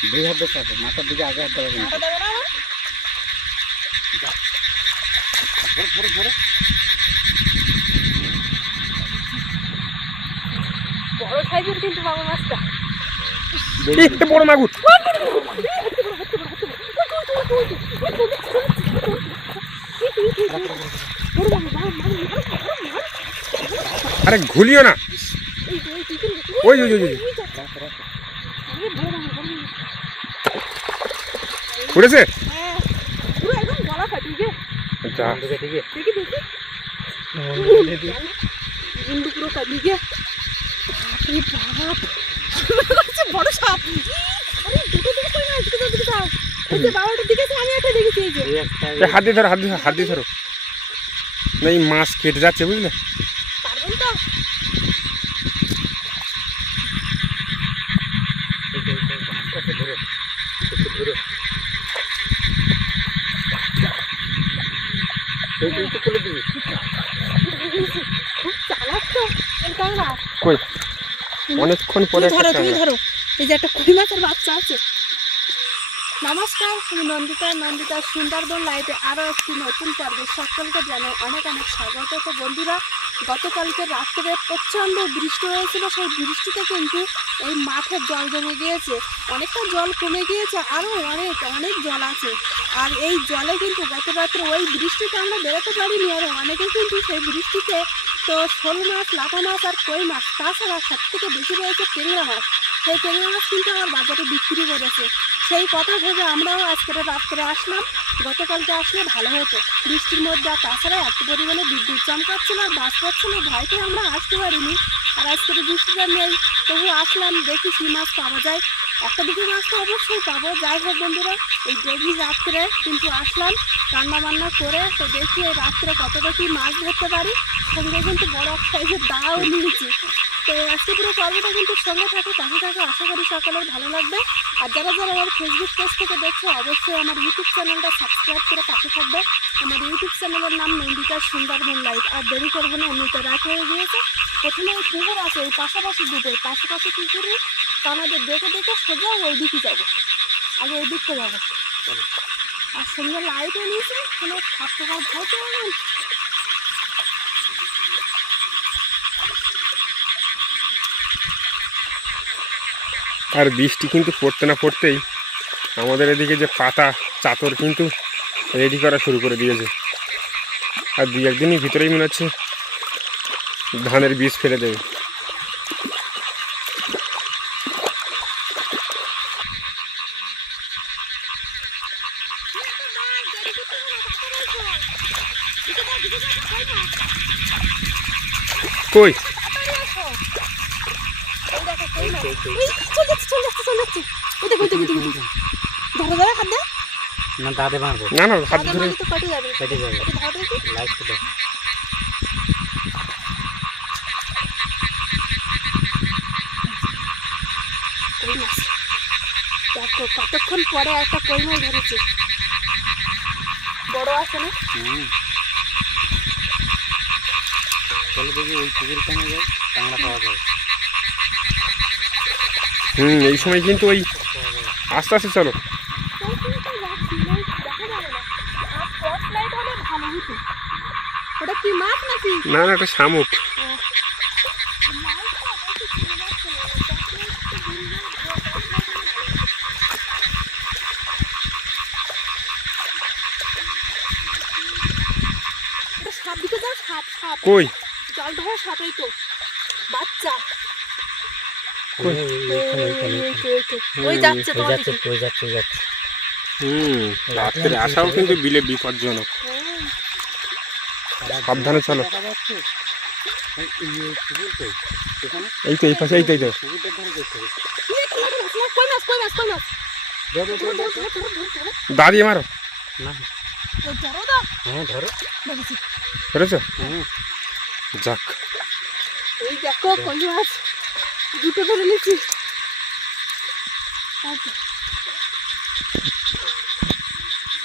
দুই হাত দিয়ে চাপো, মাথার দিকে আগে হাত দেওয়া কিন্তু। বড় সাইজের কিন্তু বাবা মাছটা। বড় মাগুর। আরে ঘুলিও না। ওই ওই ওই উড়েছে। আচ্ছা বড় সাপ। বাবাটার দিকে আমি একটা দেখেছি। হাত দিয়ে ধরো, হাত দিয়ে ধরো। না এই মাছ কেটে যাচ্ছে বুঝলে। পারবেন তো? খুব চালাক তো কই অনেকক্ষণ পরে ধরো, তুমি ধরো। এই যে একটা কই মাছের বাচ্চা আছে। নমস্কার, আমি নন্দিতা সুন্দরবন লাইভে আরও একটি নতুন পর্বে সকলকে জানাই অনেক অনেক স্বাগত। তো বন্ধুরা, গতকালকে রাত্রে প্রচণ্ড বৃষ্টি হয়েছিল। সেই বৃষ্টিতে কিন্তু এই মাঠে জল জমে গিয়েছে, অনেকটা জল কমে গিয়েছে, আরও অনেক জল আছে। আর এই জলে কিন্তু গত রাত্রে ওই বৃষ্টিতে আমরা বেরোতে পারিনি। আর অনেকে কিন্তু সেই বৃষ্টিতে তো শোল মাছ, লাটা মাছ আর কই মাছ, তাছাড়া সব থেকে বেশি রয়েছে ট্যাংরা মাছ। সেই ট্যাংরা মাছ কিন্তু আমার বাজারে বিক্রি করেছে। সেই কথা ভেবে আমরাও আজকে রাত্রে আসলাম। গতকালকে আসলে ভালো হতো বৃষ্টির মধ্যে। আর তাছাড়া এত পরিমাণে বিদ্যুৎ চমকাচ্ছিল আর বাস পড়ছিল, ভয়তে আমরা আসতে পারিনি। আর আজকে বৃষ্টিটা নেই, তবু আসলাম, দেখি কী মাছ পাওয়া যায়। একটা দুটো মাছ তো অবশ্যই পাবো। যাই হোক বন্ধুরা, এই গভীর রাত্রে কিন্তু আসলাম রান্না বান্না করে। তো দেখি এই রাত্রে কতটা কি মাছ ধরতে পারি। সঙ্গে কিন্তু বড় এক সাইজের দাও নিয়েছি। তো আজকে পুরো পর্বটা কিন্তু সঙ্গে থাকে, পাশে থাকে। আশা করি সকলের ভালো লাগবে। আর যারা আমার ফেসবুক পেজ থেকে দেখছো, অবশ্যই আমার ইউটিউব চ্যানেলটা সাবস্ক্রাইব করে পাশে থাকবে। আমার ইউটিউব চ্যানেলের নাম নন্দিতা সুন্দরবন লাইভ। আর দেরি করবো না, এমনিতে রাত হয়ে গিয়েছে। প্রথমে ওই পুকুর আছে, এই পাশাপাশি দুটো পাশাপাশি পুকুরে আমাদের দেখে দেখে সোজা ওই দিকে যাবো। আগে ওই দিকটা যাবো। আর সঙ্গে লাইটও নিয়েছে, কোনো সাপ পোকার ভয় তো নেই। আর বৃষ্টি কিন্তু পড়তে না পড়তেই আমাদের এদিকে যে পাতা চাদর কিন্তু রেডি করা শুরু করে দিয়েছে। আর দুই একদিনের ভিতরেই মনে হচ্ছে ধানের বীজ ফেলে দেবে। কই না দাদে মারবো না না হাত ধরে কেটে যাবে। লাইট ছিল কতক্ষণ পরে একটা কই মাছ ধরেছে, বড় আছে না। চলো দেখি ওই পুকুর কেন যায়, টাংরা পাওয়া যায়। এই সময় কিন্তু ওই আস্তে আস্তে চলো। ওটা কি মাছ নাকি? না না এটা শামুক। সাপ দিকে যাও, সাপ সাপ কই জল ধরে সাপই তো বাচ্চা। ওই যাচ্ছে তোমার দিকে। ওই যাচ্ছে রাত্রে আসাও কিন্তু বিলে বিপজ্জনক। সাবধানে চলো। এই তো এই পাশে, এই তো এই তো দাঁড়িয়ে মারো। ধরেছ? যাক, এই দেখো কই মাছ দুটো ধরে নিচ্ছি।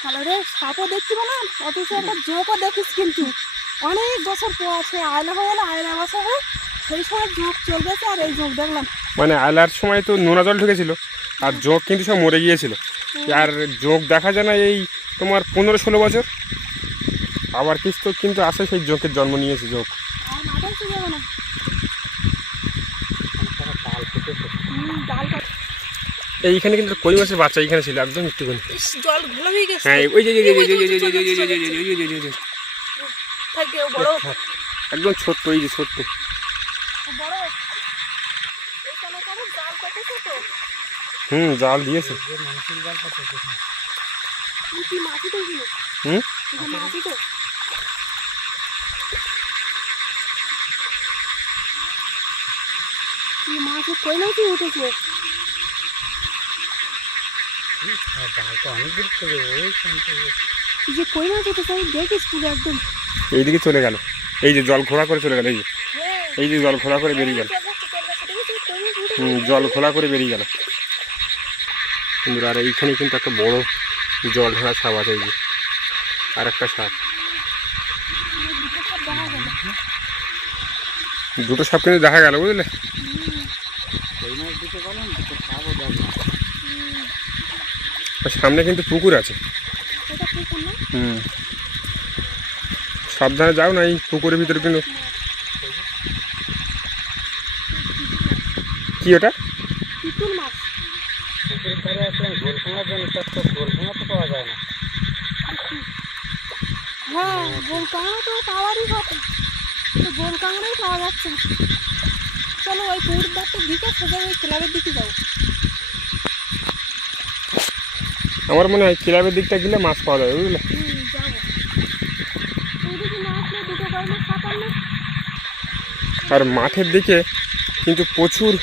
ভালো রে, সাপও দেখছি বলো, অথচ একটা ঝোঁকও দেখিস। কিন্তু অনেক বছর পর সে আয়লা হয়ে গেলো, আয়লা বছর হয় সেই সময় ঝোঁক চলবে। আর এই ঝোঁক দেখলাম মানে আয়লার সময় তো নোনা জল ঢুকেছিল, আর যোগ কিন্তু সব মরে গিয়েছিল। আর যোগ দেখা যায় না এই তোমার 15-16 বছর, আবার কিছু কিন্তু আসে সেই যোগের জন্ম নিয়েছে যোগ। আর মাথা উঠে যাবে না। এইখানে কিন্তু কই মাছের বাচ্চা এইখানে ছিল একদম একটুখানি। জল ঘোলা হয়ে গেছে। হ্যাঁ ওই যে থাকে বড় একদম ছোট্ট, এই যে ছোট্ট। বড় এখানে কেন জাল পেতেছে তো? জাল দিয়েছে। কি মাছি তো এগুলো? মাছি তো কি মাছ কই না কি উঠেছে? যে কই মাছ উঠেছে আমি দেখিস পুরো একদম এইদিকে চলে গেল, এই যে জল ঘোলা করে চলে গেল, এই যে জল ঘোলা করে বেরিয়ে গেল। জল ঘোলা করে বেরিয়ে গেল বন্ধুরা। আর এইখানে কিন্তু একটা বড় জল ধরা সাপ আছে, এই যে আর একটা সাপ। দুটো সাপ কিন্তু দেখা গেল বুঝলে। সামনে কিন্তু পুকুর আছে। সাবধানে যাও না, এই পুকুরের ভিতরে কিন্তু কি ওটা? হ্যাঁ গোল কাঁকড়া তো পাওয়ারই কথা, তো গোল কাঁকড়াই পাওয়া যাচ্ছে না। চলো ওই পুকুর ধারটা দিকে সোজা ওই ক্লাবের দিকে যাও। আমার মনে হয় ক্লাবের দিকটা গেলে মাছ পাওয়া যাবে বুঝলে। যাবো ওইদিকে না আসলে দুটো কয় মাছ সাঁতার না। আর মাঠের দিকে কিন্তু প্রচুর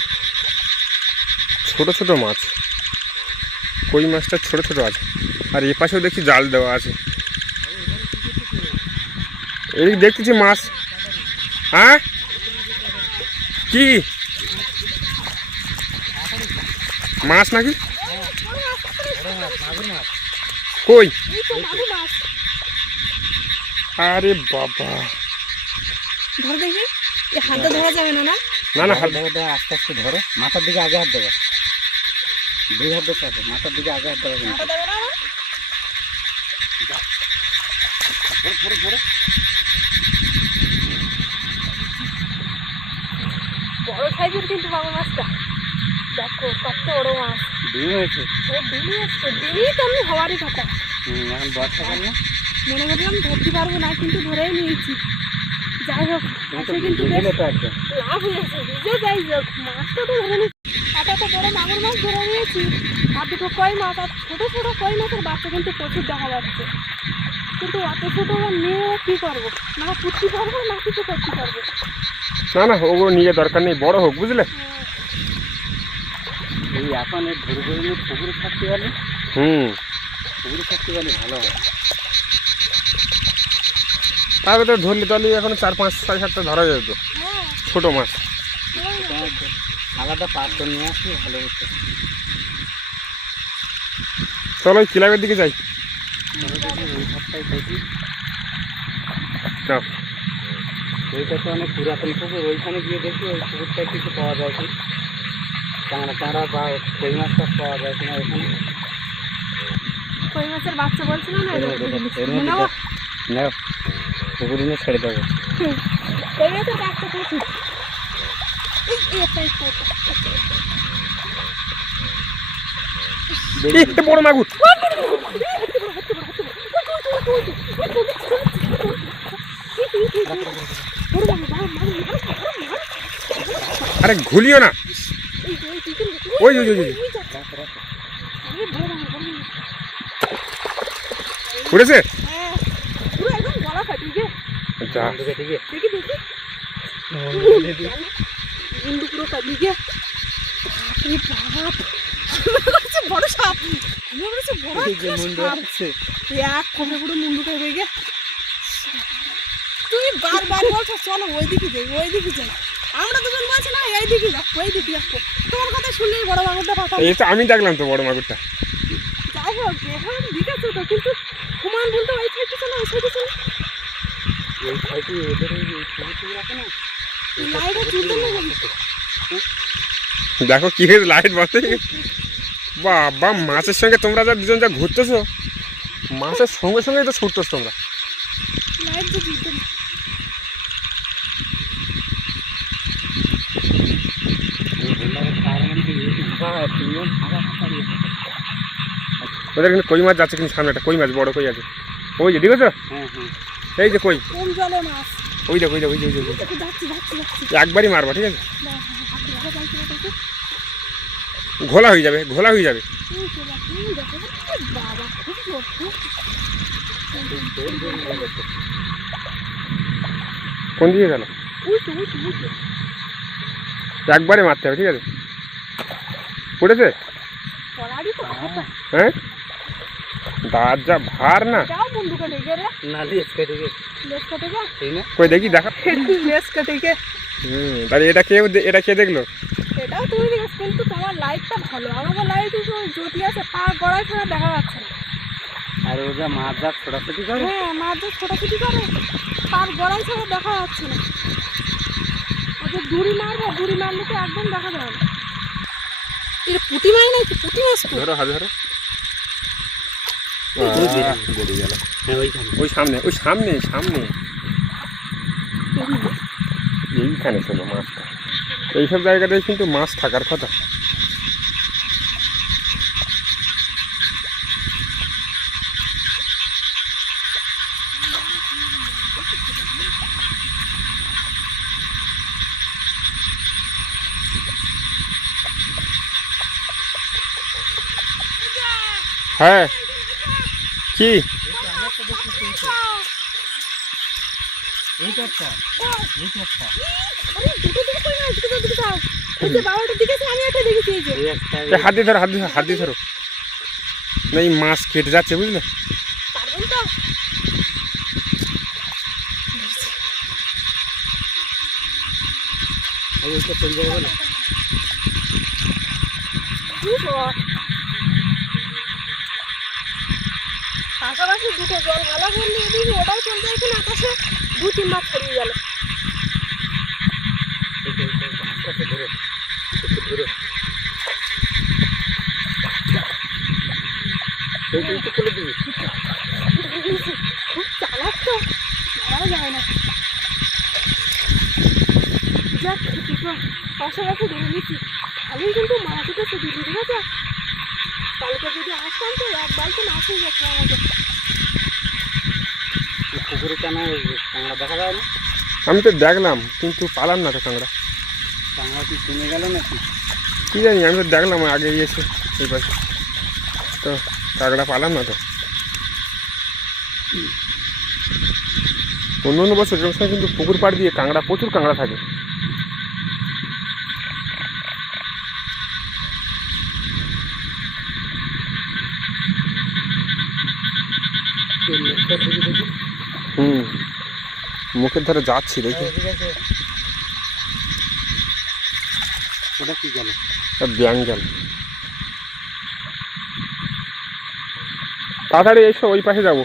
ছোট ছোট মাছ, কই মাছটা ছোট ছোট আছে। আর এ পাশেও দেখছি জাল দেওয়া আছে। এই দেখতেছি মাছ। হ্যাঁ কি মাছ নাকি? কই? আরে বাবা, ধর দেখি, হাতে ধরা যাবে না? না না, হাত দেবে, আস্তে আস্তে ধরো। মাথার দিকে আগে হাত দেবে, 2 হাত দেবে, মাথার দিকে আগে হাত দেবে। বড় সাইজের কিন্তু বাবা মাছটা, দেখো কত বড় মাছ। ডিম হয়েছে, ডিমই আসছে, ডিমই তো আমি হওয়ারই কথা। এখন বর্ষাকাল না, মনে করলাম ধরতে পারবো না, কিন্তু ধরেই নিয়েছি। যাই হোক কিন্তু লাভ হয়েছে, ভিজে যাই হোক মাছটা তো ধরে নিচ্ছি। একটা তো বড় মাগুর মাছ ধরে নিয়েছি, আর দুটো কই মাছ, আর ছোটো ছোটো কই মাছের বাচ্চা কিন্তু প্রচুর দেখা যাচ্ছে। কিন্তু অত ছোটো নিয়ে কী করবো, না পুষতে পারবো না কিছু করতে পারবো না না, ওগুলো নিয়ে দরকার নেই, বড় হোক বুঝলে। এই এখন ধরে ধরে নিয়ে পুকুরে থাকতে পারলে, পুকুরে থাকতে পারলে ভালো হয়। তাহলে তো ধরলে তাহলে এখন 4, 5, 6, 7টা ধরা যেত ছোট মাছ। আলাদা পাত্র নিয়ে আসলে ভালো হতো। চলো ওই ক্লাবের দিকে যাই। ওই ঘাটটাই দেখি, যাও। ওইটা তো অনেক পুরাতন পুকুর, ওইখানে গিয়ে দেখি ওই পুকুরটায় কিছু পাওয়া যায় কি, কাঁকড়া বা কই মাছ টাছ পাওয়া যায় কিনা ওইখানে। কই মাছের বাচ্চা বলছিলাম না, নাও পুকুরে নিয়ে ছেড়ে দেবো। কই মাছের বাচ্চা প্রচুর। বড় মাগুর, আরে ঘুলিও না। ওই উঠেছে। বড় সাপ, মুন্ডু খাই গে। তুমি বারবার বলছো চলো ওইদিকে যাই, ওইদিকে যাই। আমরা দুজন বলছি না এইদিকে যাও, ওইদিকে যাবো। তোমার কথা শুনলেই বড় মাগুরটা পাতা। এই তো আমি দেখলাম তো বড় মাগুরটা। যাই হোক এখন দিকেছো তো, কিন্তু সমান বলতে ওই সাইডে চলো, ওই সাইডে চলো। ওই সাইডে ওদের ওই ছবি আছে না, লাইটটা চুলতে না। দেখো কি হয়েছে, লাইট বন্ধ হয়ে গেছে। বাবা, মাছের সঙ্গে তোমরা যা দুজন যা ঘুরতেছো, মাছের সঙ্গে সঙ্গেই তো ছুটতেছ তোমরা। লাইট তো দিতে না। ওদের কিন্তু কই মাছ যাচ্ছে, কিন্তু সামনে একটা কই মাছ, বড় কই আছে। ওই যে দেখেছো, হ্যাঁ হ্যাঁ এই যে কই, কোন জলে মাছ? ওই দেখো ওই দেখো, ওই যে যাচ্ছি যাচ্ছি যাচ্ছি। একবারই মারবা, ঠিক আছে? দাঁড়া, হাতে লাগা যাইছে না তোকে। ঘোলা হয়ে যাবে, ঘোলা হয়ে যাবে। এই তো বাবা, এই দেখো, এই বাবা খুব জোর, খুব। কোন দিকে গেল? ওই তো ওই তো ওই তো। একবারে মারতে হবে, ঠিক আছে? পড়েছে? পলাড়ি তো খাতা। হ্যাঁ, দাঁত যা ভার না। যাও বন্ধুকে ডেকে রে। না লেজ কেটে গেছে লেস কাটে যা। তাই না? কই দেখি, দেখা। একটু লেস কাটে গে। তাহলে এটা কে দেখলো? এটাও তুমি দেখেছ, কিন্তু তোমার লাইটটা ভালো। আমাকে লাইট জ্যোতি আছে, পা গড়াই ছাড়া দেখা যাচ্ছে না। আর ও যা মাছ যা ছোটাছুটি করে, হ্যাঁ, মাছ যে ছোটাছুটি করে, পার গড়াই ছাড়া দেখা যাচ্ছে না। ওদের দড়ি মারবে, দড়ি মারলে তো একদম দেখা যাবে না। এটা পুঁটি মাছ নাকি? পুঁটি মাছ তো। ধরো, হাতে ধরো। বেরিয়ে গেল। হ্যাঁ ওইখানে। ওই সামনে, ওই সামনে সামনে, এইখানে ছিল মাছটা। এইসব জায়গাটায় কিন্তু মাছ থাকার কথা। হ্যাঁ, কি এইটা একটা, এইটা একটা, আরে দুটো দিকে কই মাছ? দুটো যাও। এই যে বাবাটার দিকে আছে, আমি একটা দেখেছি। এই যে এই একটা, এ, হাত দিয়ে ধরো, হাত দিয়ে ধরো। না, এই মাছ কেটে যাচ্ছে, বুঝলে? পারবেন তো? এইটা চলে যাবে বলে। কি বল? পাশাপাশি দুটো জল ভালো করলে এদিকে ওটাও চলে যায় কিনা আকাশে, দু তিন মাছ ছড়িয়ে গেল। আস্তে ধরো, একটু ধরো। এইটা একটু খুলে দিবি। খুব চালাক তো, মারাও যায় না। যাক, দুটো পাশাপাশি ধরে নিচ্ছি। ভালোই কিন্তু মাছ উঠেছে দিদি, ঠিক আছে? কালকে যদি আসতাম তো এক বালতি মাছ হয়ে যেত আমাকে। পুকুরে কেন কাঁকড়া দেখা যায় না? আমি তো দেখলাম, কিন্তু পালাম না তো কাঁকড়া। কাঁকড়া কি কমে গেল নাকি? কি জানি, আমি তো দেখলাম আগে গিয়েছে এই পাশে, তো কাঁকড়া পালাম না তো। অন্য অন্য বছর এরকম সময় কিন্তু পুকুর পাড় দিয়ে কাঁকড়া, প্রচুর কাঁকড়া থাকে। মুখের ধারে যাচ্ছি, দেখি। ওটা কি গেল? ব্যাং গেল। তাড়াতাড়ি এসো, ওই পাশে যাবো।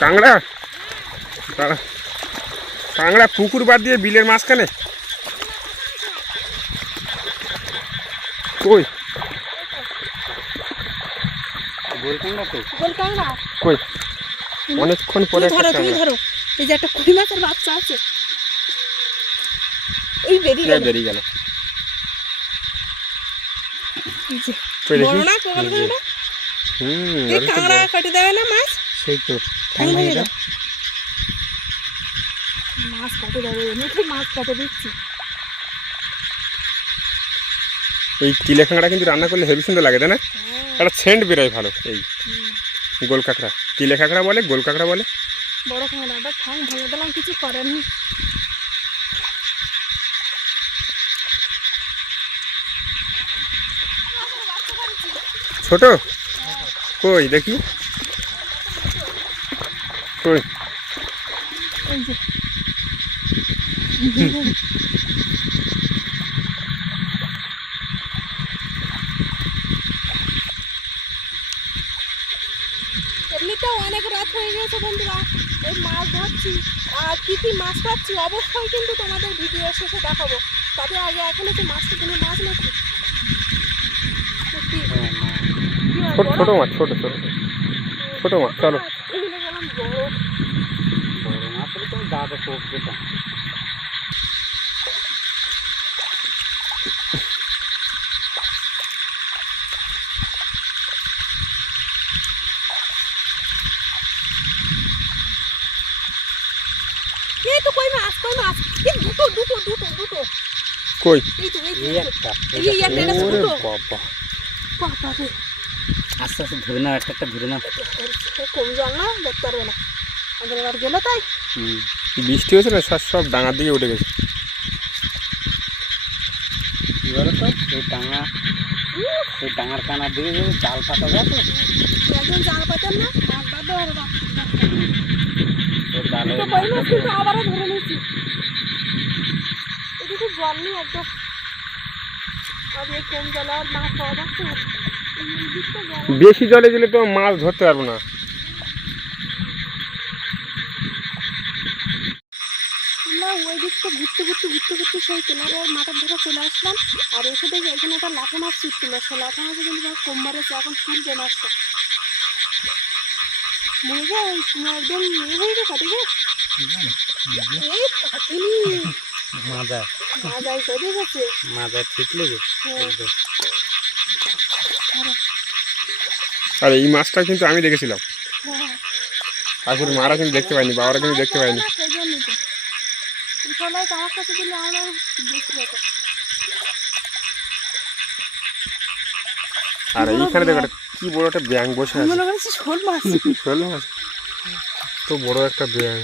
কাঁকড়া, কাঁকড়া পুকুর বাদ দিয়ে বিলের মাঝখানে। কই গোল কাঁকড়া তো? গোল কাঁকড়া। কই, অনেকক্ষণ পরে তুমি ধরো, একটা তুমি কাঁকড়া। ধরো। এই যে একটা কই মাছের বাচ্চা আছে, ওই বেরিয়ে গেল। বেরিয়ে গেল। এই যে কই দেখি। বড় না কোমল কাঁকড়া? এই ওটা তো কাঁকড়া বড়। কেটে দেবে না মাছ? সেই তো ঠ্যাং ভেঙে দাও। মাছ কাটে দেবে, এমনিতেই মাছ কাটে দিচ্ছি। এই তিলে কাঁকড়া কিন্তু রান্না করলে হেভি সুন্দর লাগে, তাই না? একটা সেন্ট বেরোয় ভালো। এই গোল কাঁকড়া, তিলে কাঁকড়া বলে, গোল কাঁকড়া বলে। বড় কাঁকড়া, আবার ঠ্যাং ভেঙে দিলাম, কিছু করার নেই। ছোট কই দেখি, কই? এই যে এমনিতেও অনেক রাত হয়ে গেছে বন্ধুরা। এই মাছ ধরছি আর কী কী মাছ পাচ্ছি অবশ্যই কিন্তু তোমাদের ভিডিও শেষে দেখাবো। তবে আগে এখন একটু মাছটা কিনে মাছ নাকি কি মাছ, ছোট মাছ, ছোট মাছ। চলো এগুলো গেলাম বড় বড় মাছ হলে তুমি দাদা কোপ যেতাম। এই তো কই মাছ এই দুটো কই? এই একটা এই একটা এটা ওরে ছোট বাবা, বাবা রে আস্তে আস্তে ধরে নাও, একটা ধরে নাও। কম জল না দেখতে পারবে না আমাদের এবার গেলে তাই বৃষ্টি হয়েছে না, সব ডাঙার দিকে উঠে গেছে। কি বলো তো, এই ডাঙার কানার দিকে যদি জাল পাতা যায় তো একজন জাল পাতেন না মাছ বাঁধতে পারে না ওই জালে দুটো কই মাছ কিন্তু আবারও ধরে নিয়েছি। এদিকে জল নেই একদম, আর এই কম জলে আর মাছ পাওয়া যাচ্ছে না। এই দিকটা জল বেশি জলে গেলে তো মাছ ধরতে পারবো না। আমরা ওই দিকটা ঘুরতে সেই কিনারে মাথার ধারে চলে আসলাম। আর এসে দেখি এখানে একটা লাঠা মাছ ছুটছিল, সে লাঠা মাছে কিন্তু কম মারেছে, এখন তুলবে মাছটা। মনে যায় একদম ইয়ে হয়ে গেছে কাটিয়ে এই কাটিনি মাজায় মাজাই চলে গেছে। মাজায় ঠিক লেগে হ্যাঁ। আর এই মাছটা কিন্তু আমি দেখেছিলাম, হ্যাঁ আসলে মারা কিন্তু দেখতে পাইনি, বাবারা কিন্তু দেখতে পাইনি। সেই জন্যই তো সবাই তো আমার কাছে দিলে আমরা দেখতে পেতাম। আর এইখানে দেখো একটা কি বড় একটা ব্যাঙ বসে আছে। মনে করছি শোল মাছ। শোল মাছ, তো বড় একটা ব্যাঙ।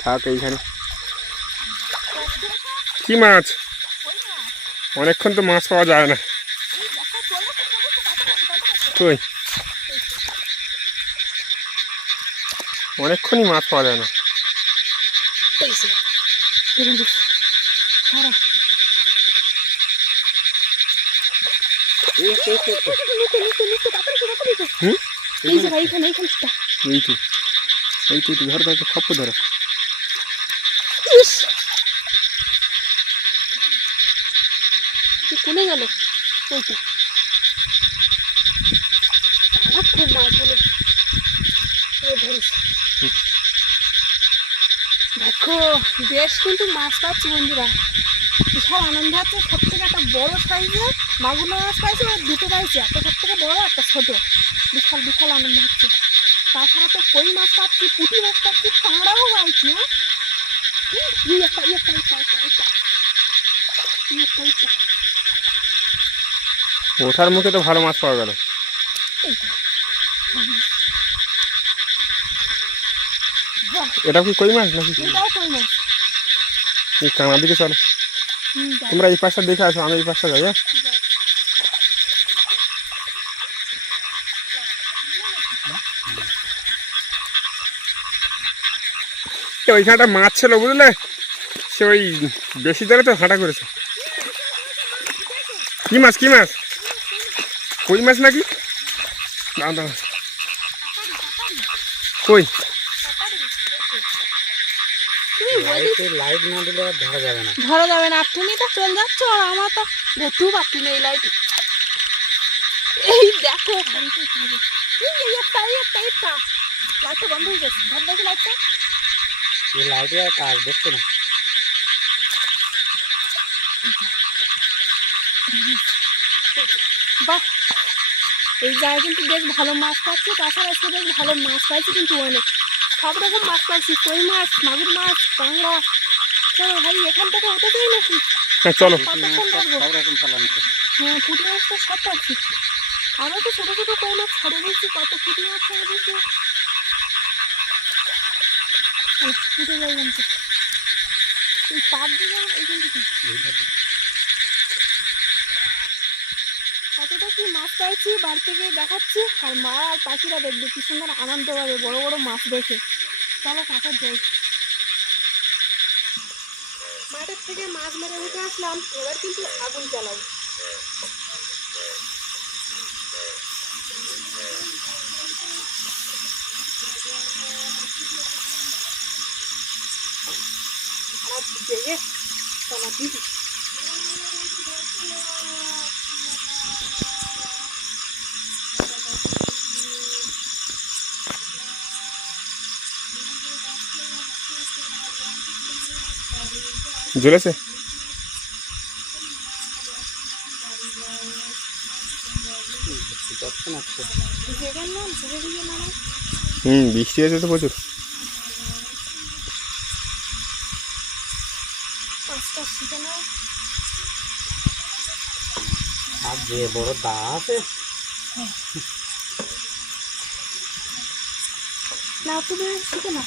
থাক এইখানে। কি মাছ? অনেকক্ষণ তো মাছ পাওয়া যায় না। কই? অনেকক্ষণই মাছ পাওয়া যায় না। হুম, এই যে ভাই এইখানে এই তো ধরো ধরো, খপ্প ধরো। কোনে গেল ওইটা আমার খুব মাছ হলো ধরিস। দেখো বেশ কিন্তু মাছ পাচ্ছি বন্ধুরা, বিশাল আনন্দ হচ্ছে। সব থেকে একটা বড় সাইজের মাগুর মাছ পাইছি, আর দুটো পাইছি, একটা সব থেকে বড় একটা ছোট। বিশাল আনন্দ হচ্ছে। তাছাড়া তো কই মাছ পাচ্ছি, পুঁটি মাছ পাচ্ছি, কাঁকড়াও পাইছি। ওঠার মুখে তো ভালো মাছ পাওয়া গেল। এটা কি কই মাছ নাকি? এটাও কই মাছ। এই কানার দিকে চলো, তোমরা এই পাশটা দেখে আসো, আমি এই পাশটা যাই। হ্যাঁ, ওইখানটা মাছ ছিল বুঝলে, সে ওই বেশি ধরে তো হাঁটা করেছে। কি মাছ? কই মাছ নাকি? দাঁড়া কই? লাইট না দিলে আর ধরা যাবে না। ধরা যাবে না, তুমি তো চলে যাচ্ছ আর আমার তো ধরতেও পারছি না এই লাইট। এই দেখো লাইটটা বন্ধ হয়ে গেছে, ধর দেখি লাইটটা। এই লাইটে আর কাজ দেখছো না। বাহ, এই জায়গায় কিন্তু বেশ ভালো মাছ পাচ্ছি। তাছাড়া আজকে বেশ ভালো মাছ পাইছি কিন্তু অনেক, সব রকম মাছ পাইছি, কই মাছ, মাগুর মাছ, কাঁকড়া। চলো ভাই এখান থেকে উঠে যাই নাকি? হ্যাঁ চলো। কতক্ষণ লাগবো? সব রকম পালন করছে। হ্যাঁ পুঁটি মাছ তো সব পাচ্ছি। আরও তো ছোটো ছোটো কই মাছ ছেড়ে দিয়েছি, কত পুঁটি মাছ ছেড়ে দিয়েছি। উঠে যাই কিন্তু এই পাট দিকে এইখান থেকে কতটা কি মাছ পাইছি বাড়িতে গিয়ে দেখাচ্ছি। আর মা আর পাখিরা দেখবে কি সুন্দর আনন্দ পাবে বড় বড় মাছ দেখে। চলো কাকার যাই। মাঠের থেকে মাছ মেরে উঠে আসলাম, এবার কিন্তু আগুন জ্বালাবো। জেগে চলা দিদি জ্বলেছে? দর্শন আছে জেগে না জেগে দিয়ে নামা বৃষ্টি হয়েছে তো প্রচুর। পাঁচটা শিখে না আর যে বড় দা আছে না তুমি শিখে না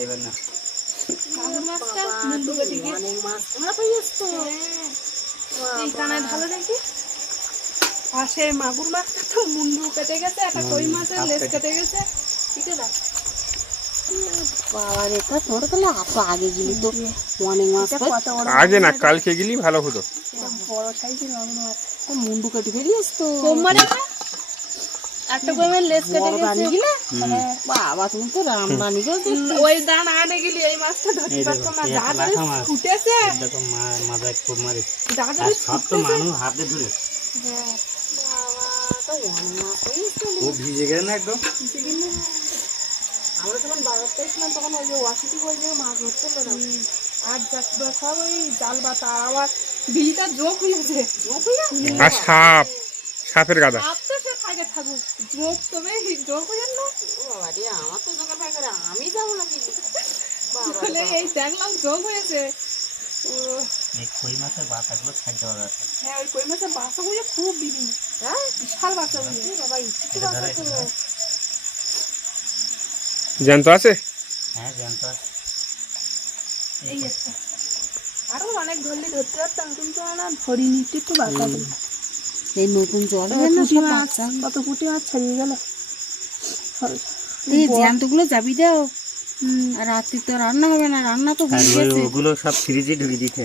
এবার না মাগুর মাছটা মুন্ডু কেটে গিয়ে অনেক মাছ তোমরা পাইছ তো এই কানায় ভালো নাকি আর সেই মাগুর মাছটা তো মুন্ডু কেটে গেছে একটা কই মাছের লেজ কেটে গেছে ঠিক আছে বাবা রে তা তোর তাহলে এত আগে গেলি তো অনেক মাছ কত বড় আগে না, কালকে গেলেই ভালো হতো। বড় সাইজের মাগুর মাছ তো মুন্ডু কেটে ফেলিস তো সোমবারে একটা কই মাছের লেজ কেটে বড় রানী গেছে গিলে বাবা তুমি তো রামরানি গো ওই দান আনে গেলি এই মাছটা ধরতে পারতাম না যা ধরে ফুটেছে দেখো মাথা খুব মারি যা আর ধরে সব তো মানুষ হাতে ধরে হ্যাঁ বাবা তো অনেক মাছ হয়েছে ও ভিজে গেছে না একদম। আমরা যখন বাজারতে ছিলাম তখন ওই যে ওয়াশিটি বই যে মাছ ধরতে হলো না আর যাচ্ছিল সব ওই জাল বাতা আর আবার বিলিটা যোগ হয়েছে আর সাপের গাদা। আপ তো সে থাকে থাকুক যোগ তবে যোগ হয়ে না বাবা রে আমার তো জায়গা পাই করে আমি যাবো না দিদি বলে এই দেখলাম যোগ হয়েছে ও এই কই মাছের বাতাগুলো ছাড় দেওয়া যাচ্ছে। হ্যাঁ ওই কই মাছের বাসা গুলো খুব বিলি হ্যাঁ বিশাল বাসা গুলো বাবা ইচ্ছে বাসা তো জ্যান্ত আছে? হ্যাঁ জানতো এই একটা আরো অনেক ধরলে ধরতে পারতাম কিন্তু না ধরিনি একটু বাসা দিই এই নতুন জল পুঁটি মাছ কত পুঁটি মাছ ছাড়িয়ে গেল এই জ্যান্তগুলো যাবি দাও আর রাত্রি তো রান্না হবে না, রান্না তো হয়ে গেছে। ওগুলো সব ফ্রিজে ঢুকিয়ে দিতে।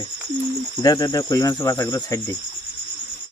দাও দাও দাও কই মাছের বাতাগুলো ছাড় দিই।